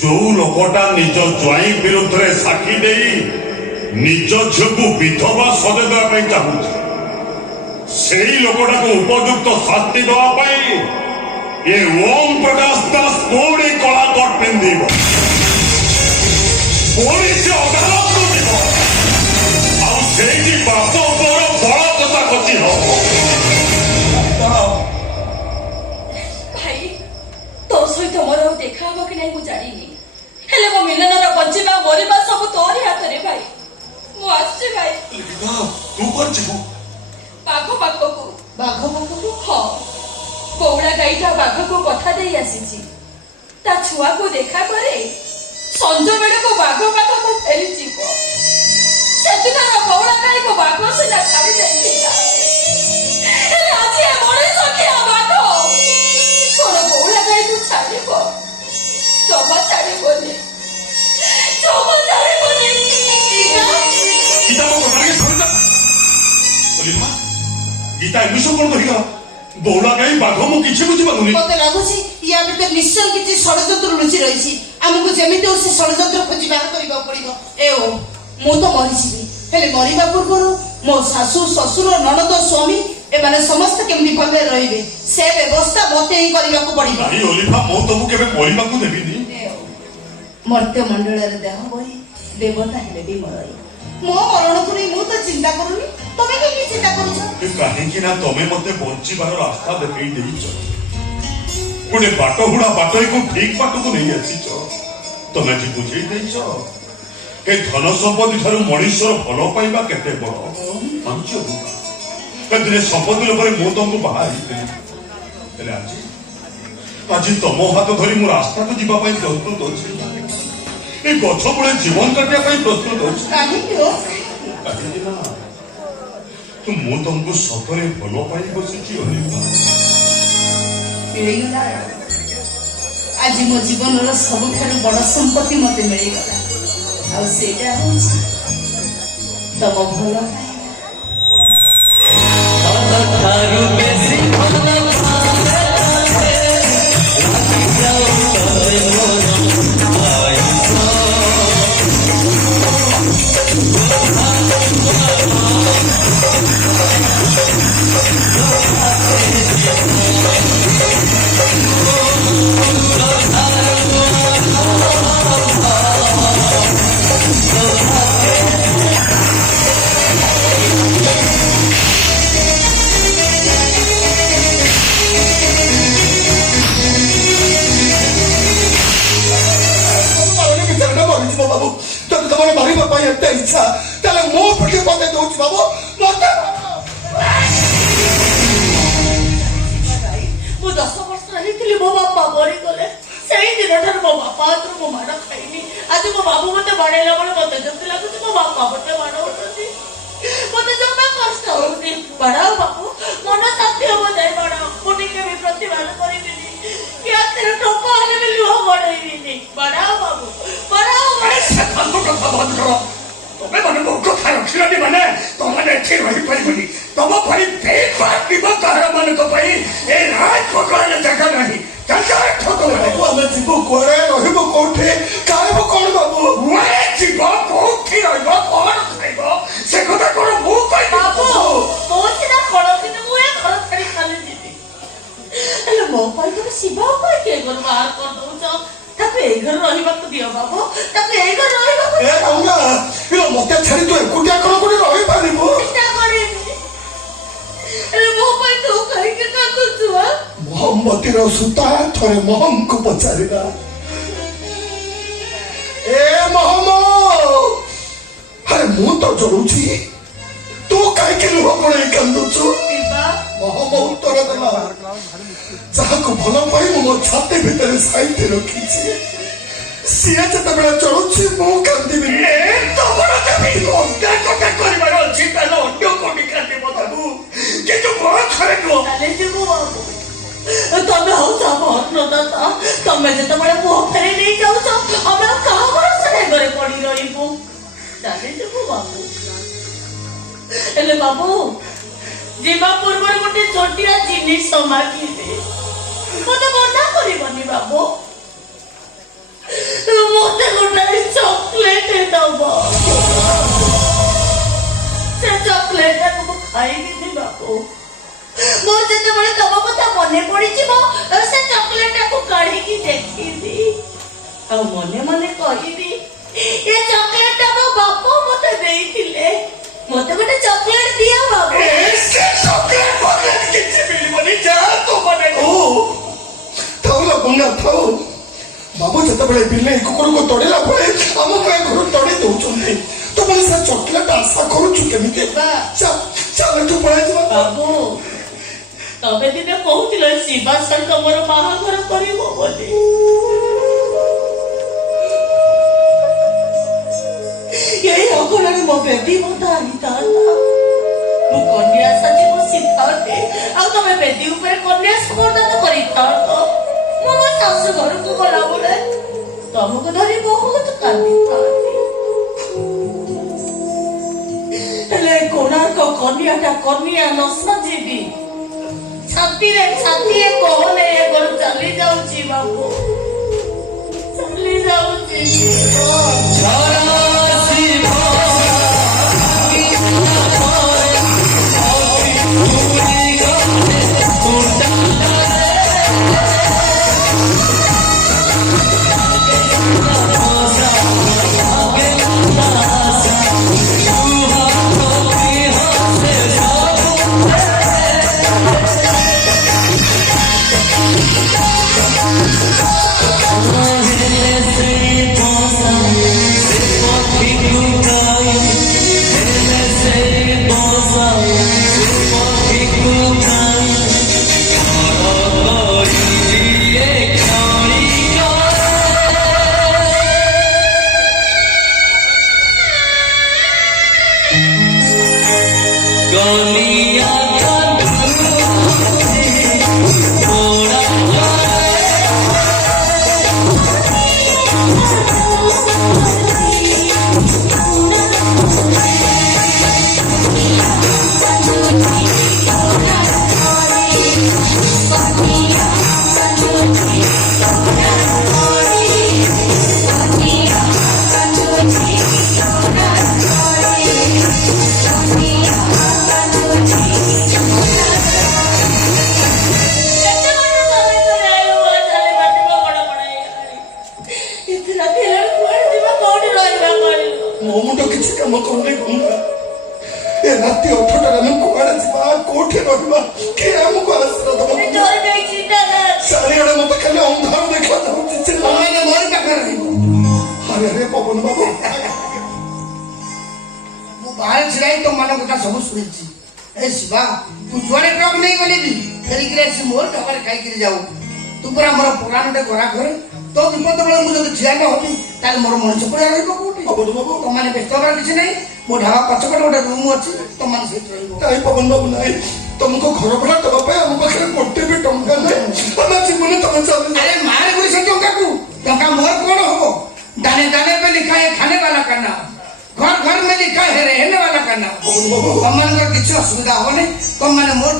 जो लोकटा निज ज्वाई विरुद्ध में साक्षी दे निज झील को विधवा सजेदेवा चाहूँ से लोकटा को उपयुक्त शास्ति देवाई ये ओम प्रकाश दास पुणी कला कोट पिंधि पुणी से अदालत को जीव बाप बड़ बड़ कथा कथि भाई तो सहित मोर देखा हम कि नहीं जानी हेले मो मिलनर बंचिबा मरिबा सब तोरी हाथ रे भाई मो आसी भाई तू कर जीव बाघ पाखकू हाँ कौड़ा गाईटा बाघ को कथा दे आसी ता छुआ को देखा करे संज बेले को बाघ पाखकू फेरी जीव सेदिनर कौड़ा गाई को बाघ सिना छाड़ी देइला हेले आज ए मोरे सखिया बाघ तोर कौड़ा गाई को छाड़िबो जमा छाड़िबोनी गीता को कथाके छोड़ दे ओलिभा गीता एमिसो कोन कहिगा बौला गाई बाघ मु किछि बुझि पागुनी मते लागुछि या भीतर निश्चय किछि षडयंत्र लुचि रहिछि हमकु जेमिति से षडयंत्र खोजि बाहर करिबा पड़िबो ए ओ मु तो मरि जिबि हेले मरिबा पूर्वरु मो सासु ससुर ननद स्वामी एमाने समस्त केमि भले रहिबे से व्यवस्था मते ही करिबा को पड़िबो अरे ओलिभा मो तमु केबे मरिबा को देबिनी मर्त्य मंडल रे देह बई देवता हेले भी मरई मो मरण को नहीं मु तो चिंता करूनी तमे के चिंता करूछ काहेकि ना तमे मते बंचिबार रास्ता देखेई देइछ गोटे बाट हुड़ा बाटई को ठीक बाट को नहीं आसीछ तमे जी बुझेई देइछ ए धन संपत्ति थारु मनुष्यर भल पाइबा केते बड़ मंच कदिने संपत्ति लोभरे मु तुमको बाहर हेले आज तम हाथ धरी मो रास्ता को जीवा प्रस्तुत अच्छी ए गछ मूले जीवन काटिया प्रस्तुत अच्छी मु तुमको सतरे भल पाई बसी आज मो जीवन सबुठ बड़ संपत्ति मत मिलगला आटा हूँ तम भल इच्छा ताले मो फटे पते दोछ बाबू मते मु 10 वर्ष रहिथिली मो बापा मरि गले सेही दिन ठार मो बापा आत्र मो माड खाइनी आज मो बाबू मते बाडेला बळे मते जति लागुची मो बापा मते माड उठती मते जमा कष्ट होती बडाओ बापू मन शांति हो जाय बडाओ कोनी के भी प्रतिवाद करिबिनी या तेरे टोपा आले भी लुह बडाइबिनी बडाओ बाबू बडाओ ऐसे फालतू कथा बंद करो तमे माने मो कथा रखिलानी माने तमने एठी रहि परिबनी तम भई बेकार विवकार माने को पई ए रात पकड़ले जगह नहीं चल ठोको बाबू हमें जीवो कोरे रहिबो कोठे कायबो कोन बाबू ओए जीवो कोठी रहिबो कोन खाइबो से कथा कोन मु कहि बाबू मोचिना खळती ने मु ए घर छाडी खाली जीती एले मो पाई तो शिवा पाई के घर बाहर कर दउछ ताके ए घर रहिबा तो दियो बाबू ताके ए घर रहिबा ए गंगा इलो मते छाडी तो एकुटिया कोन कोन रहि पारिबो चिंता करेनी एले मो पाई तो कहि के काकुचुआ मोहम्मती रो सुता थरे मोहम को पचारिला ए मोहम्मद अरे मु तो जरूची तू काहे के लुह पड़े कांदुचु शिवा मोहम्मद उत्तर देला जहाँ को भल पाई मो छाती भीतर साइते रखीछि सिया जते बेला चलुछि मु कांदिबि ए तबरा तबि कोंटा कोटा करिबार अछि तालो अन्य कोटी कांदि बताबू के जो बड़ खरे को ताले जीवो बाबू तमे हो सब अन्नदाता तमे जते बड़े मुंह फेरे नहीं जाऊ तो हमरा कहा भरोसा नहीं करे पड़ी रहिबो ताले जीवो बाबू एले बाबू जीवा पूर्व गोटे छोटिया जिनिस मागिले मते मना करिबनी बाबू ମନେ ପଡିଯିବ ସେ ଚକୋଲେଟଟାକୁ କାଢିକି ଦେଖିବି ଆଉ ମନେ ମନେ କହିବି ଏ ଚକୋଲେଟଟା ମୋ ବାପା ମତେ ଦେଇଥିଲେ ମତେ ଗୋଟେ ଚକୋଲେଟ ଦିଅ ବାବୁ ସେ ଚକୋଲେଟ ଫକୋଲେଟ କିଛି ମିଳିବନି ଯା ତୁ ମନେ ଥାଉ ନା ବଙ୍ଗା ଥାଉ ବାବୁ ଯେତେବେଳେ ବିଲେଇ କୁକୁରକୁ ତଡ଼ିଲା ପରେ ଆମ ପାଇଁ ଘରୁ ତଡ଼ି ଦଉଛନ୍ତି ତମେ ସେ ଚକୋଲେଟ ଆଶା କରୁଛୁ କେମିତି ଚାଲ ତୁ ପଳାଇଯିବା ବାବୁ ତମେ ଦିନେ କହୁଥିଲ ଶିବା ସହିତ ମୋର ବାହାଘର କରିବ ବୋଲି ଏଇ ଅଗଣାରେ ମୋ ବେଦି ବନ୍ଧା ହେଇଥାନ୍ତା ମୁଁ କନ୍ୟା ସାଜି ବସିଥାନ୍ତି ଆଉ ତମେ ବେଦି ଉପରେ କନ୍ୟା ସମ୍ବର୍ଦ୍ଧନ କରିଥାନ୍ତ ମୁଁ ମୋ ଶାଶୁ ଘରକୁ ଗଲାବେଳେ ତମକୁ ଧରି ବହୁତ କାନ୍ଦିଥାନ୍ତି ହେଲେ କୋଣାର୍କ କନ୍ୟାଟା କନ୍ୟା ନ ସାଜିବି ଛାତିରେ ଛାତିଏ କହଲେ ଏ ଘରୁ ଚାଲି ଯାଉଛି ବାବୁ ଚାଲି ଯାଉଛି ମୋ ମୁଣ୍ଡ କିଛି କାମ କରୁନି ଗଙ୍ଗା ଏ ରାତି 8ଟାରେ ଆମେ କୁଆଡେ ଯିବା କୋଉଠି ରହିବା କିଏ ଆମକୁ ଆଶ୍ରୟ ଦବ ଚାରିଆଡେ ମତେ ଖାଲି ଅନ୍ଧାର ଦେଖାଯାଉଛି ମୋର ପାଖରେ ରହିବ ଆରେ ଆରେ ପବନ ବାବୁ ମୁଁ ବାହାରେ ଛିଡ଼ା ହେଇ ତମ ମାନଙ୍କ କଥା ସବୁ ଶୁଣିଛି ଏ ଶିବା ତୁ ଯୁଆଡେ ଟ୍ରକ୍ ନେଇ ଗଲେ ବି ଫେରିକିରି ଆସି ମୋର ଢାବାରେ ଖାଇକିରି ଯାଉ ତୁ ପୁରା ମୋର ପୁରାଣଟେ ଗରା ଘରେ ତୋ ବିପଦ ବେଳେ ମୁଁ ଯଦି ଠିଆ ନ ହବି ତାହେଲେ ମୋର ମଣିଷ ପଡ଼ିଆ ରହିବ କୋଉଠି ପବନ ବାବୁ ତମମାନେ ବ୍ୟସ୍ତ ହବାର କିଛି ନାହିଁ ମୋ ଢାବା ପଛପଟେ ଗୋଟେ ରୁମ୍ ଅଛି ତମମାନେ ସେଇଠି ରହିବ କାହିଁ ପବନ ବାବୁ ନାହିଁ ତମକୁ ଘର ଭଡ଼ା ଦେବା ପାଇଁ ଆମ ପାଖରେ ଗୋଟେ ବି ଟଙ୍କା ନାହିଁ ଆମେ ଜୀବନ ତମେ ଚାଲୁ अरे मारे गुड़ी से टंका मोर कौन हो दाने दाने पे लिखा है खाने वाला का नाम घर घर में लिखा है रहने वाला का नाम कमन का किसी असुविधा हो नहीं कम मैंने मोर